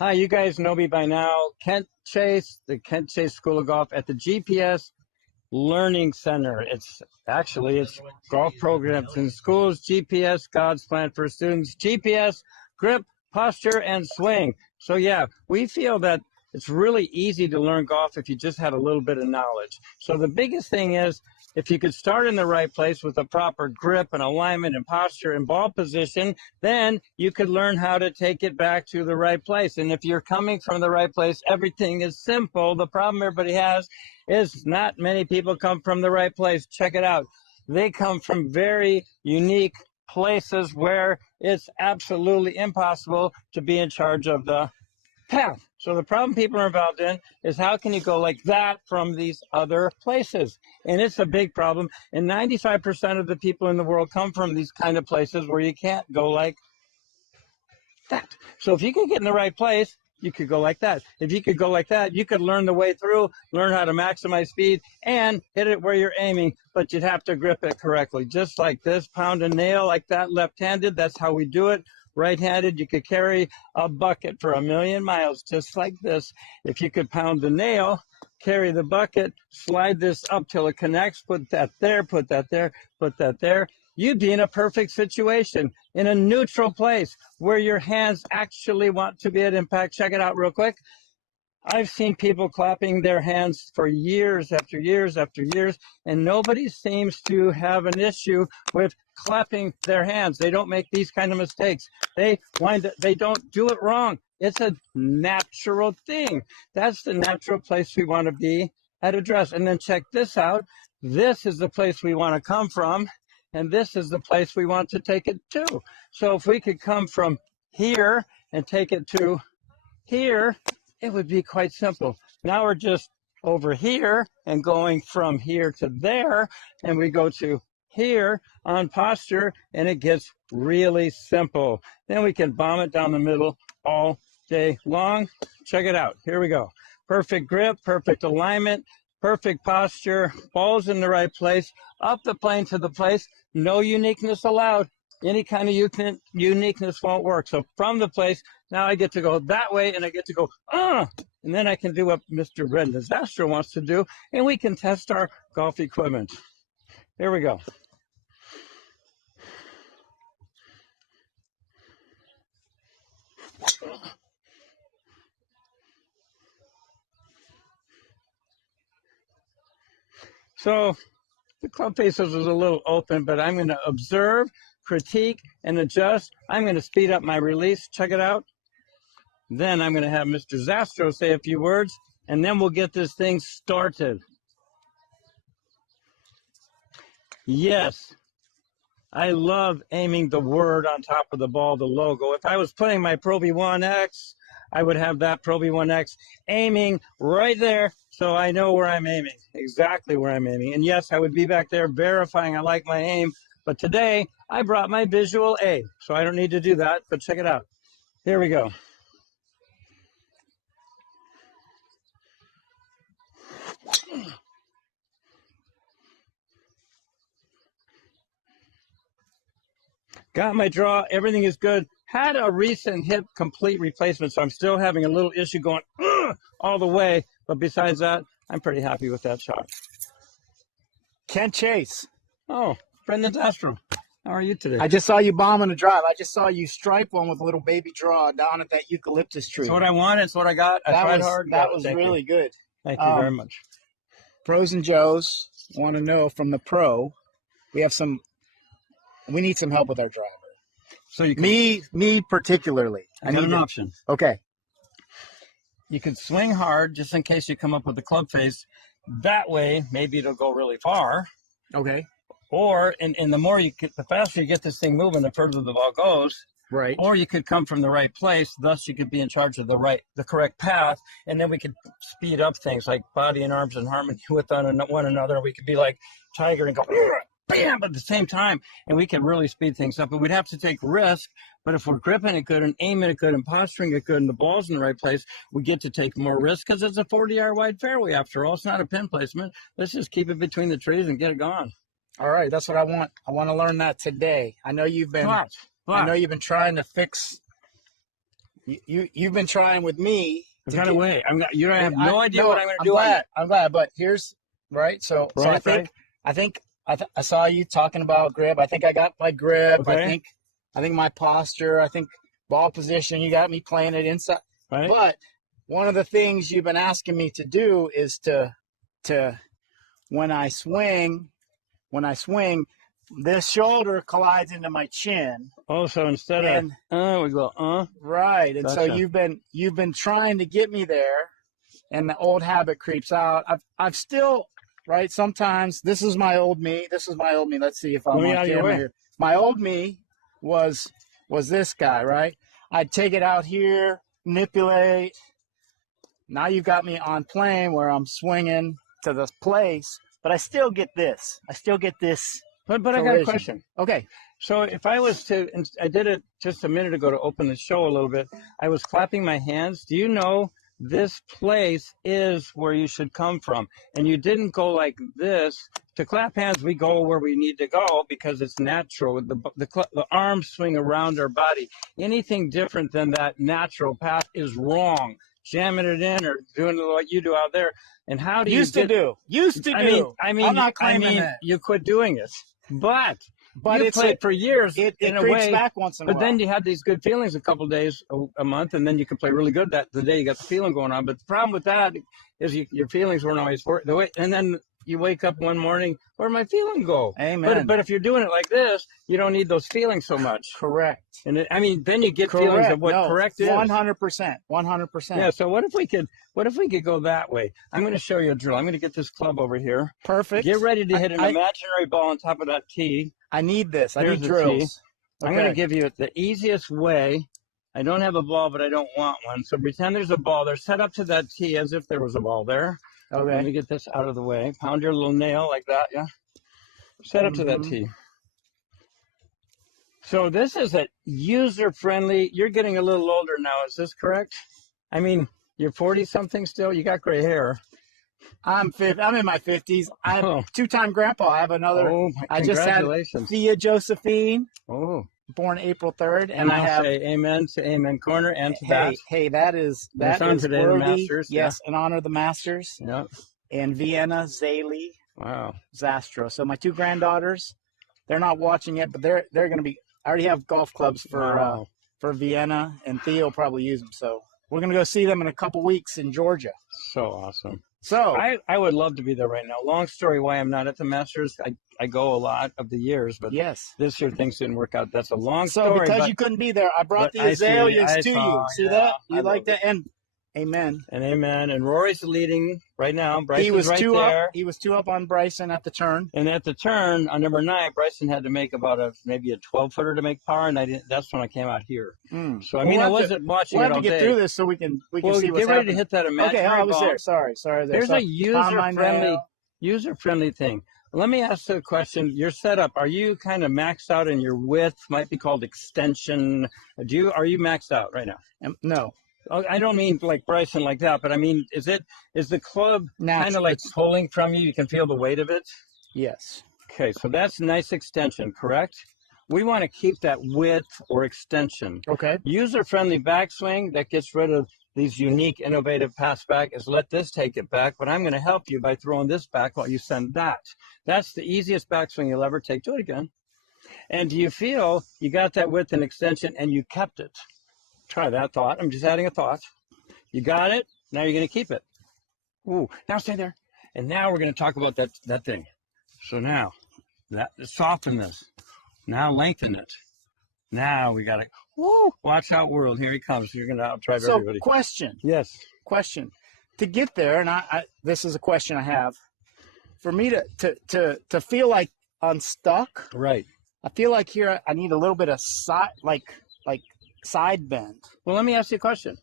Hi, you guys know me by now. Kent Chase, the Kent Chase School of Golf at the GPS Learning Center. It's golf programs in schools, GPS, God's plan for students, GPS, grip, posture, and swing. So yeah, we feel that it's really easy to learn golf if you just had a little bit of knowledge. So the biggest thing is if you could start in the right place with a proper grip and alignment and posture and ball position, then you could learn how to take it back to the right place. And if you're coming from the right place, everything is simple. The problem everybody has is not many people come from the right place. Check it out. They come from very unique places where it's absolutely impossible to be in charge of the path. So the problem people are involved in is how can you go like that from these other places? And it's a big problem. And 95% of the people in the world come from these kind of places where you can't go like that. So if you can get in the right place, you could go like that. If you could go like that, you could learn the way through, learn how to maximize speed, and hit it where you're aiming, but you'd have to grip it correctly. Just like this, pound a nail like that left-handed, that's how we do it. Right-handed, you could carry a bucket for 1,000,000 miles, just like this. If you could pound the nail, carry the bucket, slide this up till it connects, put that there, put that there, put that there, you'd be in a perfect situation, in a neutral place where your hands actually want to be at impact. Check it out real quick. I've seen people clapping their hands for years after years after years, and nobody seems to have an issue with clapping their hands. They don't make these kind of mistakes. They don't do it wrong. It's a natural thing. That's the natural place we want to be at address. And then check this out. This is the place we want to come from, and this is the place we want to take it to. So if we could come from here and take it to here, it would be quite simple. Now we're just over here and going from here to there, and we go to here on posture, and it gets really simple. Then we can bomb it down the middle all day long. Check it out. Here we go. Perfect grip, perfect alignment, perfect posture, balls in the right place, up the plane to the place, no uniqueness allowed. Any kind of uniqueness won't work. So from the place, now I get to go that way, and I get to go, and then I can do what Mr. Red Disaster wants to do, and we can test our golf equipment. Here we go. So the club faces is a little open, but I'm going to observe, critique, and adjust. I'm going to speed up my release. Check it out. Then I'm going to have Mr. Zastro say a few words, and then we'll get this thing started. Yes, I love aiming the word on top of the ball, the logo. If I was putting my Pro V1X, I would have that Pro V1X aiming right there, so I know where I'm aiming, exactly where I'm aiming. And yes, I would be back there verifying I like my aim, but today I brought my visual aid, so I don't need to do that, but check it out. Here we go. Got my draw, everything is good. Had a recent hip complete replacement, so I'm still having a little issue going all the way, but besides that, I'm pretty happy with that shot. Kent Chase. Oh, Brendan Astro, how are you today? I just saw you bombing a drive. I just saw you stripe one with a little baby draw down at that eucalyptus tree. That's what I wanted, it's what I got. I tried hard. That was really good. Thank you very much. Pros and Joes want to know from the pro, we need some help with our driver. So you can, me particularly. I got an option. Okay. You can swing hard just in case you come up with the club face. That way, maybe it'll go really far. Okay. Or, and the faster you get this thing moving, the further the ball goes. Right. Or you could come from the right place, thus you could be in charge of the correct path, and then we could speed up things like body and arms in harmony with one another. We could be like Tiger and go bam at the same time, and we can really speed things up. But we'd have to take risk. But if we're gripping it good and aiming it good and posturing it good and the ball's in the right place, we get to take more risk because it's a 40-yard wide fairway after all. It's not a pin placement. Let's just keep it between the trees and get it gone. All right, that's what I want. I want to learn that today. I know you've been trying to fix you've been trying with me. I'm trying to wait. You don't have no idea no, what I'm going to I'm do. glad. I'm glad. But here's right. So Right, I think I saw you talking about grip. I think I got my grip. Okay. I think my posture. I think ball position. You got me playing it inside. Right. But one of the things you've been asking me to do is to when I swing, this shoulder collides into my chin. Oh, so instead of we go right, and so gotcha. you've been trying to get me there, and the old habit creeps out. I've still right. Sometimes this is my old me. Let's see if I'm on camera here. My old me was this guy, right? I'd take it out here, manipulate. Now you've got me on plane where I'm swinging to this place, but I still get this. But I got a question. Okay. So if I was to, I did it just a minute ago to open the show a little bit. I was clapping my hands. Do you know this place is where you should come from? And you didn't go like this. To clap hands, we go where we need to go because it's natural. The arms swing around our body. Anything different than that natural path is wrong. Jamming it in or doing what you do out there. And how do you Used to do. I mean, I'm not claiming that. You quit doing it, but you it's played for years it in a creeps way. Back once in a but while. then you had these good feelings a couple days, a month, and then you could play really good the day you got the feeling going on. But the problem with that is your feelings weren't always the way. And then you wake up one morning, where'd my feeling go? Amen. But if you're doing it like this, you don't need those feelings so much. Correct. And then you get feelings of what correct is. 100%. 100%. Yeah. So what if we could go that way? I'm going to show you a drill. I'm going to get this club over here. Perfect. Get ready to hit an imaginary ball on top of that tee. I need this. I need drills. Okay. I'm going to give you the easiest way. I don't have a ball, but I don't want one. So pretend there's a ball there. Set up to that tee as if there was a ball there. Okay. Let me get this out of the way. Pound your little nail like that, yeah? Set up to that tee. So this is a user-friendly. You're getting a little older now. Is this correct? I mean, you're 40-something still? You got gray hair. I'm in my 50s. I'm a two-time grandpa. I have another. Oh, I just had Thea Josephine. Oh. Born April 3rd. And I have say amen to Amen Corner and to that. Hey, that is worthy. Masters, yes, in honor of the Masters. Yep. And Vienna, Zaylee. Wow. Zastro. So my two granddaughters, they're not watching it, but they're going to be. I already have golf clubs for Vienna, and Theo will probably use them. So we're going to go see them in a couple weeks in Georgia. So awesome. So I would love to be there right now. Long story why I'm not at the Masters. I go a lot of the years, but this year things didn't work out. That's a long story. So because you couldn't be there, I brought the azaleas to you. See that? You like that? And amen. And amen. And Rory's leading right now. Bryson's was right there. He was 2 up on Bryson at the turn. And at the turn on number 9, Bryson had to make about maybe a 12-footer to make par, and that's when I came out here. So I mean, I wasn't watching it all day. We'll have to get through this so we can see what's happening. Get ready to hit that imaginary ball. Okay, I was there. Sorry. There's a user-friendly thing. Let me ask you a question. Your setup, are you kind of maxed out in your width? Might be called extension. Are you maxed out right now? No. I don't mean like Bryson like that, but I mean, is the club kind of like pulling from you? You can feel the weight of it? Yes. Okay, so that's nice extension, correct? We want to keep that width or extension. Okay. User-friendly backswing that gets rid of these unique, innovative pass back is let this take it back, but I'm going to help you by throwing this back while you send that. That's the easiest backswing you'll ever take. Do it again. And do you feel you got that width and extension and you kept it? Try that thought. I'm just adding a thought. You got it. Now you're going to keep it. Ooh, now stay there. And now we're going to talk about that thing. So now, soften this. Now lengthen it. Now we got it. Woo! Watch out, world. Here he comes. You're going to outdrive everybody. So, question. Yes. Question. To get there, and I this is a question I have. For me to feel like unstuck. Right. I feel like here I need a little bit of side bend. Well, let me ask you a question.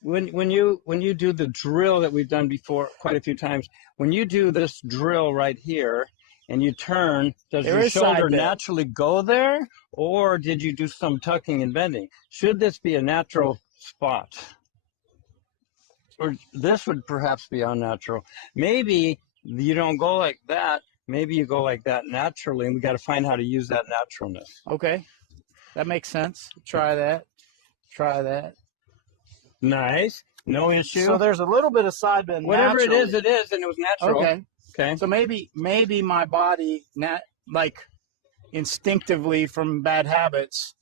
When you do the drill that we've done before quite a few times, when you do this drill right here and you turn, does your shoulder naturally go there, or did you do some tucking and bending? Should this be a natural spot? Or this would perhaps be unnatural. Maybe you don't go like that. Maybe you go like that naturally, and we got to find how to use that naturalness. Okay. That makes sense. Try that. Nice. No issue. So there's a little bit of side bend. Whatever naturally. it is, and it was So natural. there's a little bit of side bend. Whatever naturally. it is, and it was natural. Okay. Okay. So maybe my body, like instinctively from bad habits,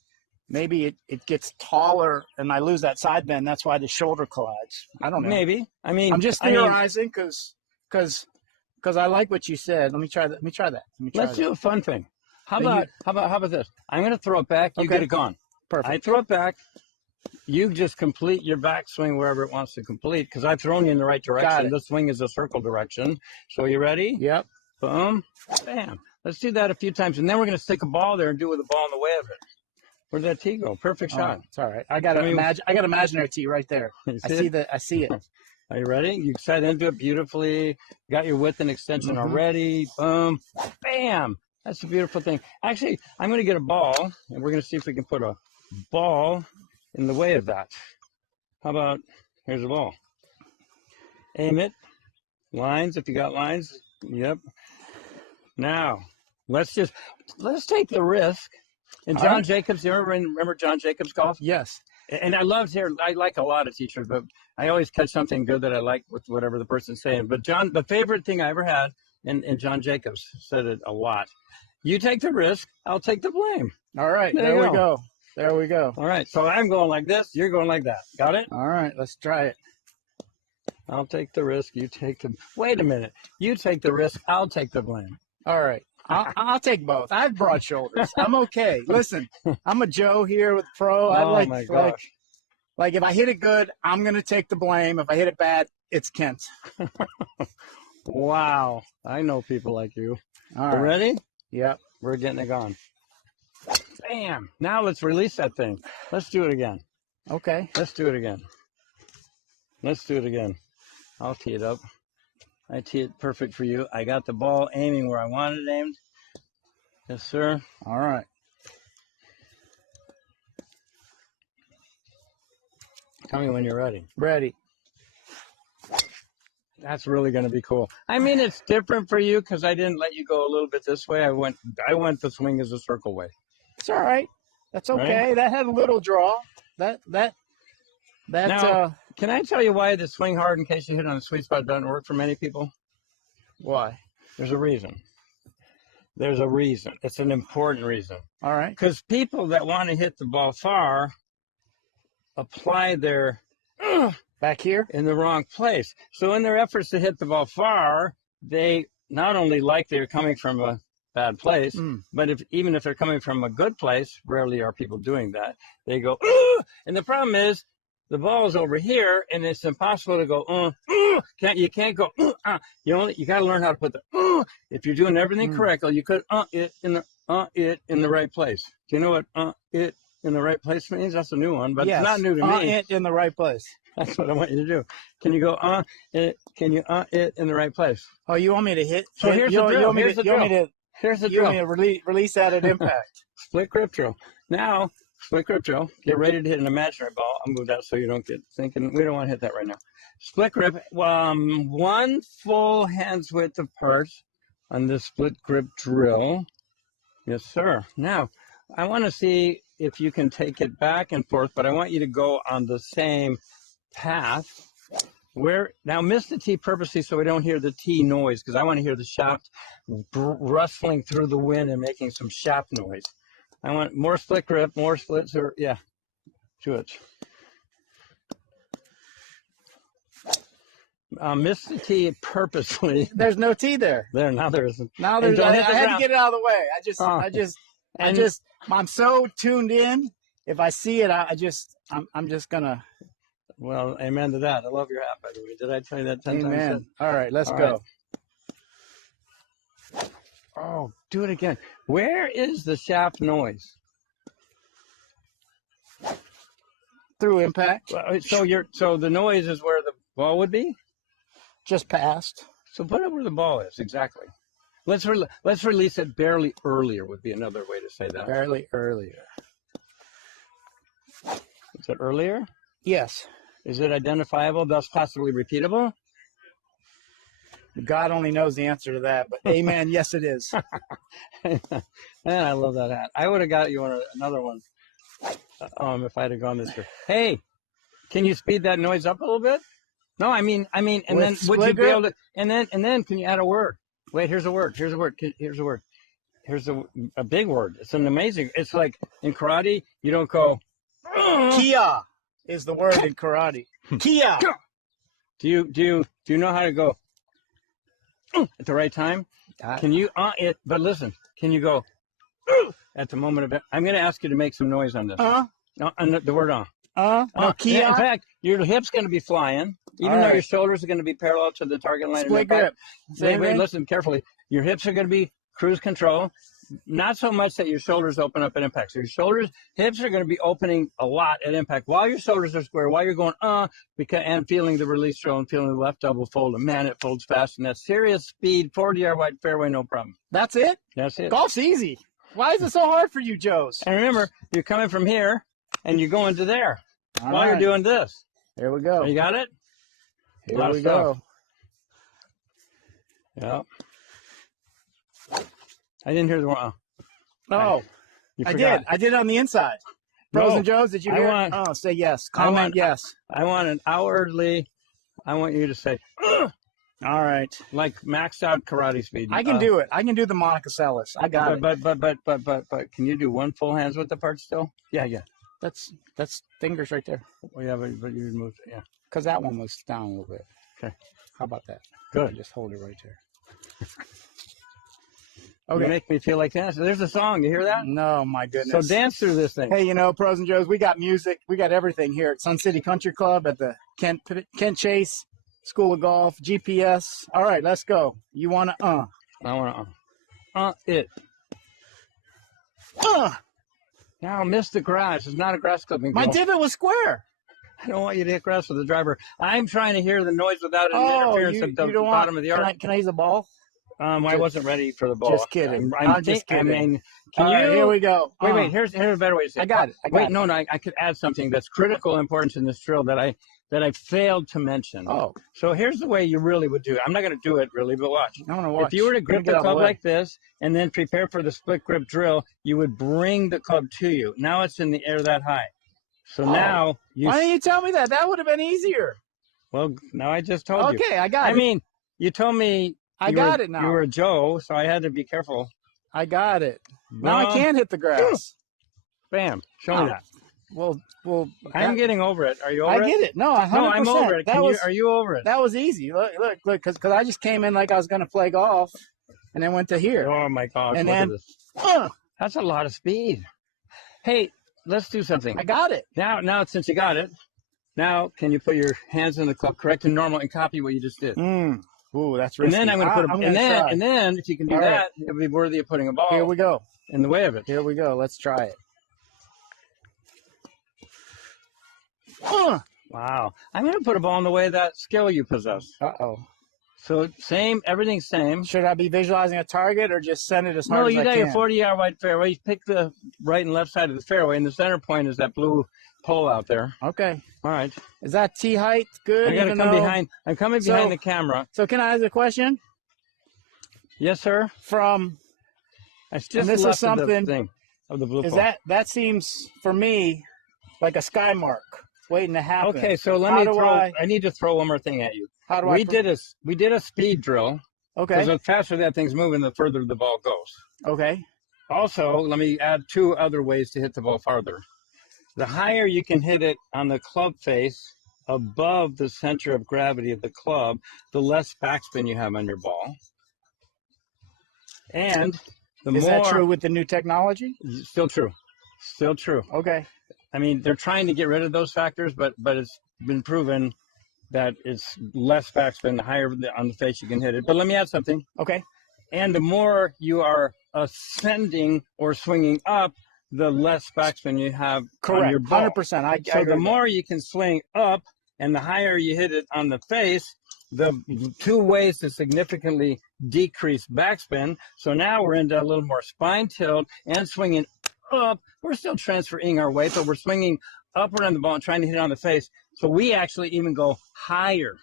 maybe it gets taller and I lose that side bend. That's why the shoulder collides. I don't know. Maybe. I mean, I'm just theorizing because I like what you said. Let me try that. Let's do a fun thing. How about this? I'm going to throw it back. You get it gone. Perfect. I throw it back. You just complete your backswing wherever it wants to complete because I've thrown you in the right direction. The swing is a circle direction. So you ready? Yep. Boom. Bam. Let's do that a few times, and then we're going to stick a ball there and do it with a ball in the way of it. Where'd that tee go? Perfect shot. It's all right. I got imaginary tee right there. I see it. Are you ready? You set into it beautifully. Got your width and extension already. Boom. Bam. That's a beautiful thing. Actually, I'm going to get a ball, and we're going to see if we can put a ball in the way of that. How about, here's a ball. Aim it. Lines, if you got lines. Yep. Now, let's take the risk. And John Jacobs, you remember John Jacobs golf? Yes. And I like a lot of teachers, but I always catch something good that I like with whatever the person's saying. But the favorite thing I ever had, and John Jacobs said it a lot, you take the risk, I'll take the blame. All right, there we go. There we go. All right, so I'm going like this, you're going like that. Got it? All right, let's try it. I'll take the risk, you take the... Wait a minute. You take the risk, I'll take the blame. All right. I'll take both. I have broad shoulders. I'm okay. Listen, I'm a Joe here with pro. My gosh. Like if I hit it good, I'm going to take the blame. If I hit it bad, it's Kent. Wow. I know people like you. All right. Ready? Yep. We're getting it gone. Bam. Now let's release that thing. Let's do it again. Okay. Let's do it again. Let's do it again. I'll tee it up. I tee it perfect for you. I got the ball aiming where I wanted it aimed. Yes, sir. All right. Tell me when you're ready. Ready. That's really going to be cool. I mean, it's different for you because I didn't let you go a little bit this way. I went the swing as a circle way. It's all right. That's okay. Right? That had a little draw. Now, can I tell you why the swing hard in case you hit on the sweet spot doesn't work for many people? Why? There's a reason. There's a reason. It's an important reason. All right. Because people that want to hit the ball far apply their back here in the wrong place. So in their efforts to hit the ball far, they not only like they're coming from a bad place, but even if they're coming from a good place, rarely are people doing that. They go, and the problem is the ball is over here, and it's impossible to go, you can't go, you got to learn how to put the, if you're doing everything correctly, you could, it in the right place. Do you know what, it in the right place means? That's a new one, but yes. It's not new to me. It in the right place. That's what I want you to do. Can you go, it in the right place? Oh, you want me to hit? So here's the drill. Here's the drill. Here's the drill. You want me to release that at impact. Split grip drill. Now, split grip drill. Get ready to hit an imaginary ball. I'll move that so you don't get thinking. We don't want to hit that right now. Split grip. 1 full hand's width apart on this split grip drill. Yes, sir. Now, I want to see if you can take it back and forth, but I want you to go on the same path. Now miss the tee purposely so we don't hear the tee noise because I want to hear the shaft rustling through the wind and making some shaft noise. I want more split grip, more splits, or yeah, do it. Miss the tee purposely. There's no tee there. Now there isn't. Now there's. I had to get it out of the way. I'm so tuned in. If I see it, I'm just gonna. Well, amen to that. I love your hat, by the way. Did I tell you that 10 amen. times? All right, let's go. Right. Oh, do it again. Where is the shaft noise? Through impact. So the noise is where the ball would be? Just past. So put it where the ball is, exactly. Let's release it barely earlier would be another way to say that. Barely earlier. Is it earlier? Yes. Is it identifiable, thus possibly repeatable? God only knows the answer to that, but amen, yes it is. I love that hat. I would have got you another one if I had gone this way. Hey, Can you speed that noise up a little bit? No, I mean, and With then would you split be grip? able to? And then can you add a word? Wait, here's a word. Here's a word. Here's a word. Here's a big word. It's an amazing. It's like in karate, you don't go. Kia is the word in karate. Kia. Do you know how to go at the right time? Can you it? But listen, can you go at the moment of it? I'm going to ask you to make some noise on this. No, on the word No, Kia. In fact, your hip's going to be flying, even though your shoulders are going to be parallel to the target line. Split grip. Wait, listen carefully. Your hips are going to be cruise control. Not so much that your shoulders open up at impact. So your hips are going to be opening a lot at impact while your shoulders are square, while you're going, and feeling the release throw and feeling the left double fold. And man, it folds fast. And that's serious speed, 40-yard wide fairway, no problem. That's it? That's it. Golf's easy. Why is it so hard for you, Joes? And remember, you're coming from here and you're going to there while you're doing this. Here we go. You got it? Here we go. Yeah. I didn't hear the word. Oh, I did. I did it on the inside. Pros and Joes, did you hear? Say yes. Comment yes. I want an hourly. I want you to say, all right, like maxed out karate speed. I can do it. I can do the Monocosellus. I got it. But can you do one full hands width apart still? Yeah. That's fingers right there. Oh yeah, but you moved it. Yeah. Because that one was down a little bit. Okay. How about that? Good. Just hold it right there. Okay. You make me feel like dancing. There's a song. You hear that? No, my goodness. So dance through this thing. Hey, Pros and Joes, we got music. We got everything here at Sun City Country Club at the Kent Chase School of Golf, GPS. All right, let's go. You want to I want to it. Now miss the grass. It's not a grass clipping. My divot was square. I don't want you to hit grass with the driver. I'm trying to hear the noise without an interference at the bottom of the arc. Can I use a ball? I wasn't ready for the ball. Just kidding. I'm just kidding. I mean, here we go. Wait. Here's a better way to say it. I got it. No. I could add something that's critical importance in this drill that I failed to mention. Oh. So here's the way you really would do it. I'm not going to do it really, but watch. I want to watch. If you were to grip the club like this and then prepare for the split grip drill, you would bring the club to you. Now it's in the air that high. So now you. Why didn't you tell me that? That would have been easier. Well, now I just told you. Okay, I got it. I mean, you told me. I got it now. You were a Joe, so I had to be careful. I got it. Now I can't hit the grass. Bam. Show me that. Well, I'm getting over it. Are you over it? I get it. No, 100%. No, I'm over it. Are you over it? That was easy. Look, because I just came in like I was going to play golf, and then went to here. Oh, my gosh. And look then, at this. That's a lot of speed. Hey, let's do something. I got it. Now, since you got it, now can you put your hands in the club correct and normal and copy what you just did? Ooh, that's risky. And then I'm going to put and then if you can do that, it'll be worthy of putting a ball. Here we go. In the way of it. Here we go. Let's try it. Wow. I'm going to put a ball in the way of that skill you possess. Uh-oh. So everything's same. Should I be visualizing a target or just send it as hard as I can? No, you got your 40-yard wide fairway. You pick the right and left side of the fairway, and the center point is that blue pole out there. Okay. All right. Is that tee height good? I got to come behind. I'm coming behind the camera. So can I ask a question? Yes, sir. I just this left is something the thing of the blue pole. That seems for me like a sky mark waiting to happen. Okay, so I need to throw one more thing at you. How do we did a speed drill. Okay. Because the faster that thing's moving, the further the ball goes. Okay. Also, let me add two other ways to hit the ball farther. The higher you can hit it on the club face above the center of gravity of the club, the less backspin you have on your ball. And Is that true with the new technology? Still true. Still true. Okay. I mean, they're trying to get rid of those factors, but it's been proven that it's less backspin, the higher on the face you can hit it. But let me add something. Okay. And the more you are ascending or swinging up, the less backspin you have on your ball. 100%. So the more you can swing up and the higher you hit it on the face, the two ways to significantly decrease backspin. So now we're into a little more spine tilt and swinging up. We're still transferring our weight, but we're swinging upward on the ball and trying to hit it on the face. So we actually even go higher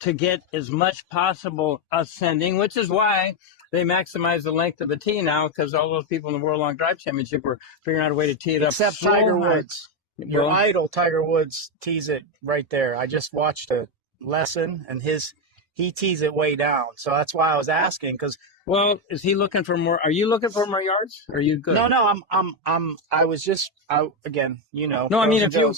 to get as much possible ascending, which is why they maximize the length of the tee now, because all those people in the World Long Drive Championship were figuring out a way to tee it up. Except Tiger Woods. Your idol, Tiger Woods, tees it right there. I just watched a lesson, and he tees it way down. So that's why I was asking, because. Well, is he looking for more? Are you looking for more yards? Are you good? No, I was just, again, No, I mean, if you,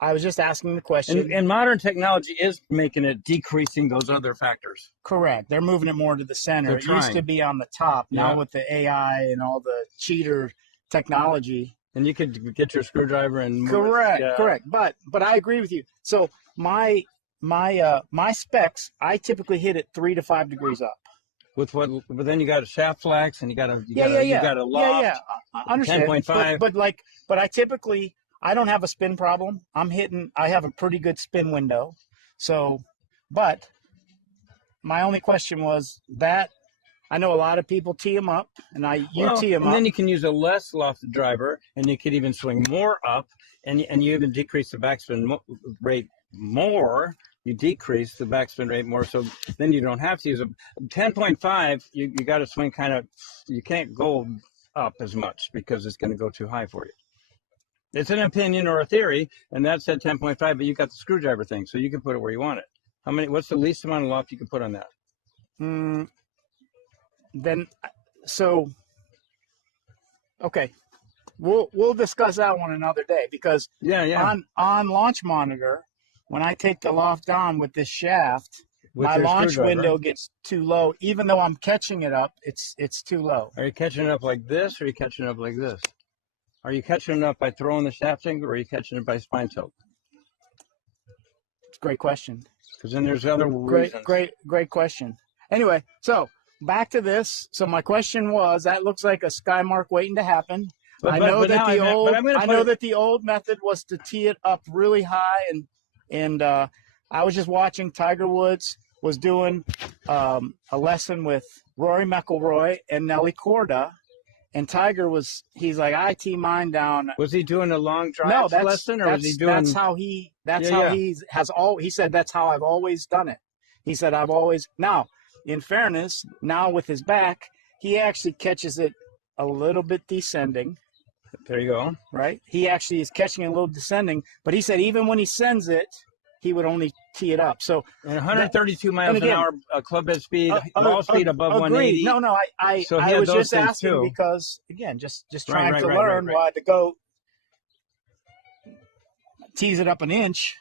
I was just asking the question. And modern technology is making it decreasing those other factors. Correct. They're moving it more to the center. It used to be on the top. Now with the AI and all the cheater technology. And you could get your screwdriver and move correct, it. Yeah. Correct. But I agree with you. So my specs, I typically hit it 3 to 5 degrees up. With what? But then you got a shaft flex, and you got a you got a loft. Yeah. I understand. 10.5. But I typically, I don't have a spin problem. I have a pretty good spin window. So, but my only question was that I know a lot of people tee them up, and you tee them up. And then you can use a less lofted driver, and you could even swing more up, and you even decrease the backspin rate more. You decrease the backspin rate more, so then you don't have to use a 10.5. You got to swing kind of. You can't go up as much because it's going to go too high for you. It's an opinion or a theory, and that's at 10.5. But you got the screwdriver thing, so you can put it where you want it. What's the least amount of loft you can put on that? Okay, we'll discuss that one another day, because on Launch Monitor, when I take the loft down with this shaft, my launch window gets too low. Even though I'm catching it up, it's too low. Are you catching it up like this, or are you catching it up like this? Are you catching it up by throwing the shaft finger, or are you catching it by spine tilt? It's a great question. Because then there's other reasons. Great question. Anyway, so back to this. So my question was, that looks like a sky mark waiting to happen. I know that the old method was to tee it up really high, and I was just watching Tiger Woods was doing a lesson with Rory McIlroy and Nelly Korda, and Tiger he's like, I tee mine down. Was he doing a long drive lesson, or was he doing? He said that's how I've always done it. He said now, in fairness, now with his back, he actually catches it a little bit descending. There you go. Right? He actually is catching it a little descending, but he said even when he sends it, he would only tee it up. So 132 miles an hour club head speed, ball speed above 180. No, I was just asking too. Because, again, just trying to learn why the GOAT tees it up an inch.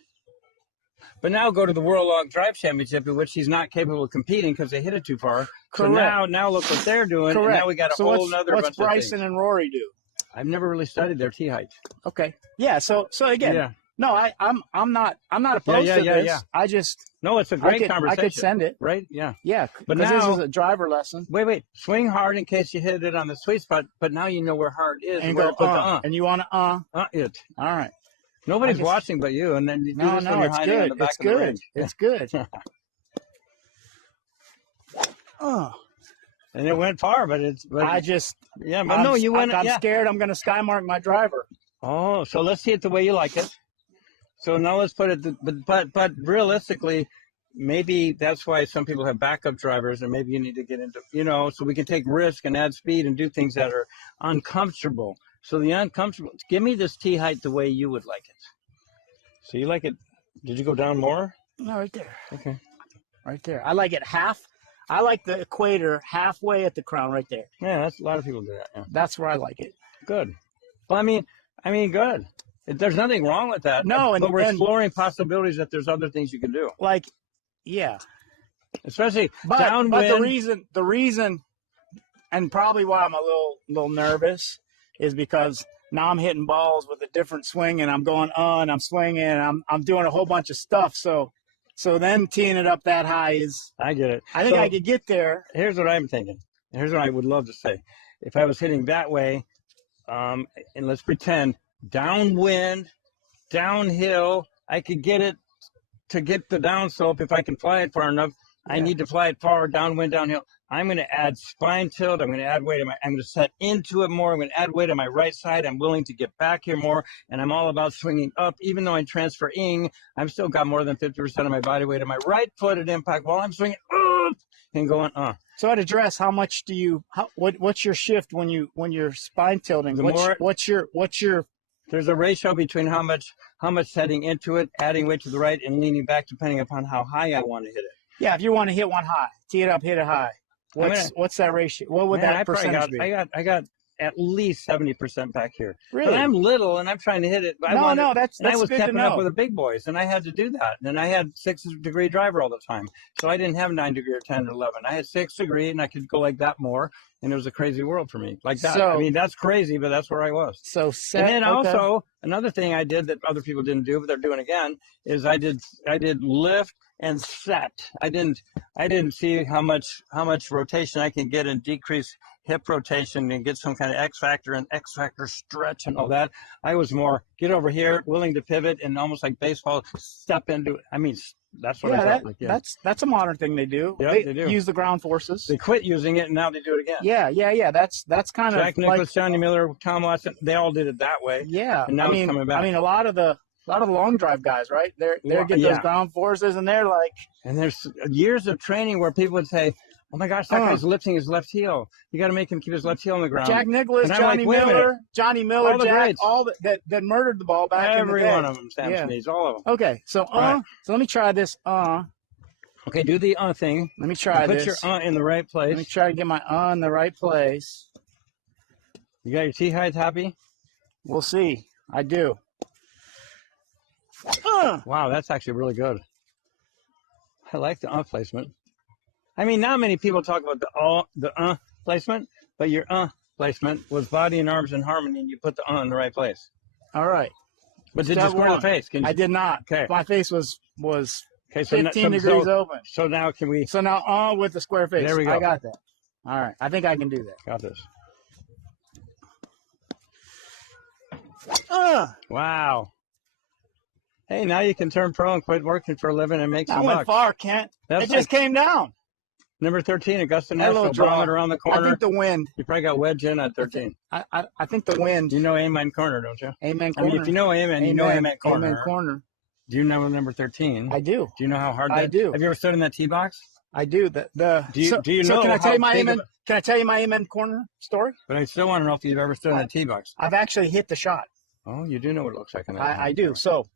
But now go to the World Long Drive Championship, in which he's not capable of competing because they hit it too far. Correct. So now look what they're doing. Correct. And now we got a whole other bunch of things. What's Bryson and Rory do? I've never really studied their tee height. Okay. Yeah. So again. Yeah. No, I'm not opposed to this. Yeah. I just it's a great conversation. I could send it, right? Yeah, yeah. But now this is a driver lesson. Wait, swing hard in case you hit it on the sweet spot. But now you know where hard is, and where to put and you want to it. All right. Nobody's watching but you, and then you do this when you're hiding on the back of the range. It's good. And it went far, but I'm scared I'm going to sky mark my driver. Oh, so let's see it the way you like it. So now let's put it, but realistically, maybe that's why some people have backup drivers, and maybe you need to get into, so we can take risk and add speed and do things that are uncomfortable. So the uncomfortable, give me this tee height the way you would like it. So you like it, did you go down more? No, right there. Okay. Right there. I like it I like the equator halfway at the crown right there. Yeah, that's a lot of people do that. Yeah. That's where I like it. Good. Well, I mean, good. There's nothing wrong with that. No, but we're exploring possibilities that there's other things you can do. Yeah. Especially downwind. But the reason, and probably why I'm a little nervous, is because now I'm hitting balls with a different swing, and I'm going and I'm swinging, and I'm doing a whole bunch of stuff. So then teeing it up that high is. I get it. I think I could get there. Here's what I'm thinking. Here's what I would love to say. If I was hitting that way, and let's pretend downwind, downhill, I could get it to get the downslope if I can fly it far enough. Yeah. I need to fly it far, downwind, downhill. I'm going to add spine tilt. I'm going to add weight. I'm going to set into it more. I'm going to add weight on my right side. I'm willing to get back here more, and I'm all about swinging up. Even though I'm transferring, I've still got more than 50% of my body weight on my right foot at impact while I'm swinging up and going So at address, how much do you? What's your shift when you're spine tilting? What's your? There's a ratio between how much heading into it, adding weight to the right, and leaning back, depending upon how high I want to hit it. Yeah, if you want to hit one high, tee it up, hit it high. What's that ratio? What would that percentage be? I got at least 70% back here. Really? But I'm little and I'm trying to hit it. That's I was good to stepping know. up with the big boys, and I had to do that. And I had 6-degree driver all the time, so I didn't have 9-degree or 10 or 11. I had 6-degree, and I could go like that more. And it was a crazy world for me, like that. So, I mean, that's crazy, but that's where I was. So and then also another thing I did that other people didn't do, but they're doing again, is I did lift and set. I didn't see how much rotation I can get and decrease hip rotation and get some kind of X factor and X factor stretch and all that. I was more get over here, willing to pivot, and almost like baseball, step into it. I mean, that's what I felt like. Yeah, that's a modern thing they do. Yeah, they do. Use the ground forces. They quit using it, and now they do it again. Yeah. That's kind of Jack Nicklaus, Johnny Miller, Tom Watson. They all did it that way. Yeah, and now it's coming back. I mean, a lot of the long drive guys, right? They're getting those ground forces, and they're like. And there's years of training where people would say, "Oh my gosh, that guy's lifting his left heel. You got to make him keep his left heel on the ground." Jack Nicklaus, Johnny Miller, all that murdered the ball back in the day. Every one of them, Sam Sneeds, all of them. Okay, so so let me try this. Okay, do the thing. Let me try this. Put your in the right place. Let me try to get my in the right place. You got your tee height happy? We'll see. I do. Wow, that's actually really good. I like the placement. I mean, not many people talk about the placement, but your placement was body and arms in harmony, and you put the in the right place. All right. But did you square the face? I did not. Okay. My face was okay, so 15 degrees open. So now can we? So now with the square face. There we go. I got that. All right. I think I can do that. Got this. Wow. Hey, now you can turn pro and quit working for a living and make some bucks. I went far, Kent. It just came down. Number 13, Augusta National, bombing around the corner. I think the wind. You probably got wedge in at 13. I think the wind. You know Amen Corner, don't you? Amen Corner. I mean, if you know Amen, you know Amen Corner. Amen Corner. Do you know number 13? I do. Do you know how hard that is? I do. Have you ever stood in that tee box? I do. Do you know? Can I tell you my Amen? Can I tell you my Amen Corner story? But I still want to know if you've ever stood in that tee box. I've actually hit the shot. Oh, you do know what it looks like in that. I do. So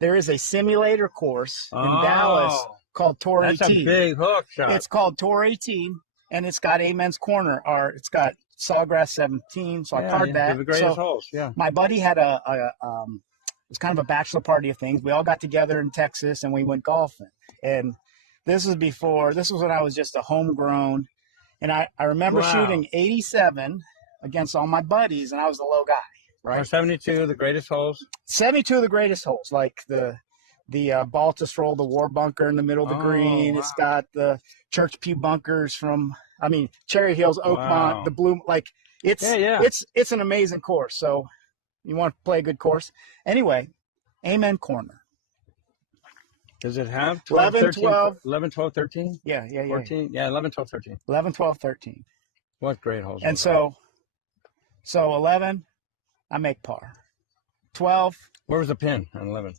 there is a simulator course in Dallas called Tour 18. That's a big hook shot. It's called Tour 18, and it's got Amen's Corner, or it's got Sawgrass 17. So I card that. The greatest holes. Yeah. My buddy had it was kind of a bachelor party of things. We all got together in Texas and we went golfing. And this was when I was just a homegrown. And I remember shooting 87 against all my buddies, and I was the low guy. Right. Or 72, the greatest holes. 72 of the greatest holes, like the Baltus Roll, the War Bunker in the middle of the green. Wow. It's got the Church Pew bunkers Cherry Hills, Oakmont, the Blue. Like it's an amazing course. So you want to play a good course. Anyway, Amen Corner. Does it have 12, 11, 13, 12? 11, 12, 13? Yeah. 14? Yeah, 11, 12, 13. 11, 12, 13. What great holes. And so 11, I make par. 12. Where was the pin on 11?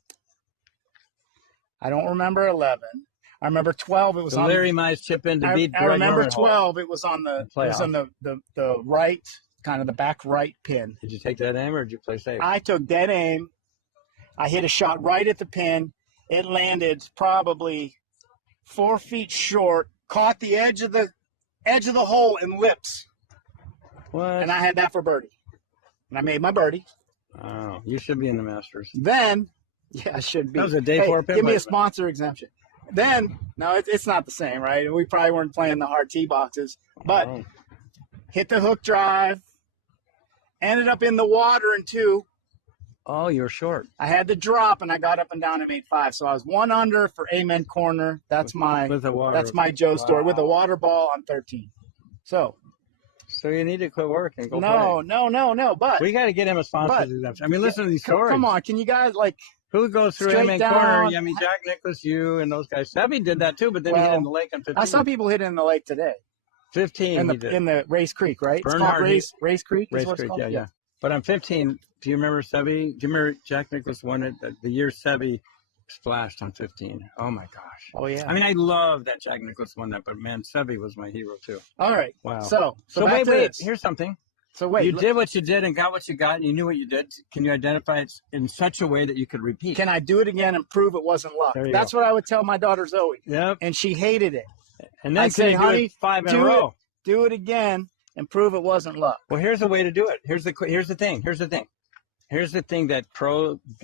I don't remember 11. I remember 12. It was on Larry Mize chip in to beat. I remember 12. It was on the right, kind of the back right pin. Did you take that aim or did you play safe? I took dead aim. I hit a shot right at the pin. It landed probably 4 feet short, caught the edge of the hole in lips. What? And I had that for birdie. And I made my birdie. Oh, you should be in the Masters. Then, I should be. That was a day 4 pin. Give me a sponsor exemption. Then, no, it's not the same, right? We probably weren't playing the hard tee boxes, but hit the hook drive, ended up in the water in 2. Oh, you're short. I had the drop, and I got up and down and made 5. So I was 1 under for Amen Corner. That's my Joe story with a water ball on 13. So you need to quit work and go play. No. But we got to get him a sponsor. I mean, listen to these stories. Come on, can you guys who goes through Amen Corner? I mean, Jack Nicklaus, you, and those guys. Sebby did that too, but then he hit in the lake on 15. I saw people hit it in the lake today. 15 in the Race Creek, right? Bernhard, it's called Race Creek. Race Creek, yeah. But on 15, do you remember Sebby? Do you remember Jack Nicklaus won it the year Sebby splashed on 15. Oh my gosh. Oh yeah. I mean, I love that Jack Nicklaus won that, but man, Seve was my hero too. All right. Wow. So wait. this. Here's something. So wait. You did what you did and got what you got, and you knew what you did. Can you identify it in such a way that you could repeat? Can I do it again and prove it wasn't luck? That's what I would tell my daughter Zoe. Yep. And she hated it. And then I'd say, honey, 5 in a row. Do it again and prove it wasn't luck. Well, here's a way to do it. Here's the thing. Here's the thing that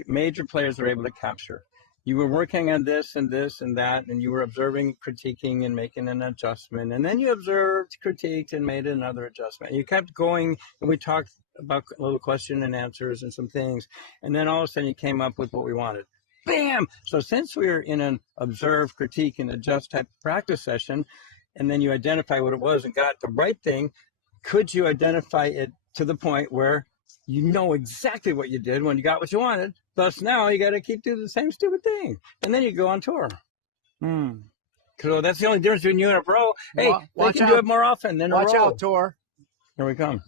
major players are able to capture. You were working on this and this and that, and you were observing, critiquing, and making an adjustment. And then you observed, critiqued, and made another adjustment. You kept going, and we talked about a little question and answers and some things. And then all of a sudden, you came up with what we wanted. Bam! So since we were in an observe, critique, and adjust type practice session, and then you identify what it was and got the right thing, could you identify it to the point where you know exactly what you did when you got what you wanted? Thus now you got to keep doing the same stupid thing. And then you go on tour. So that's the only difference between you and a pro. Hey, they can do it more often than a pro. Watch out, tour. Here we come.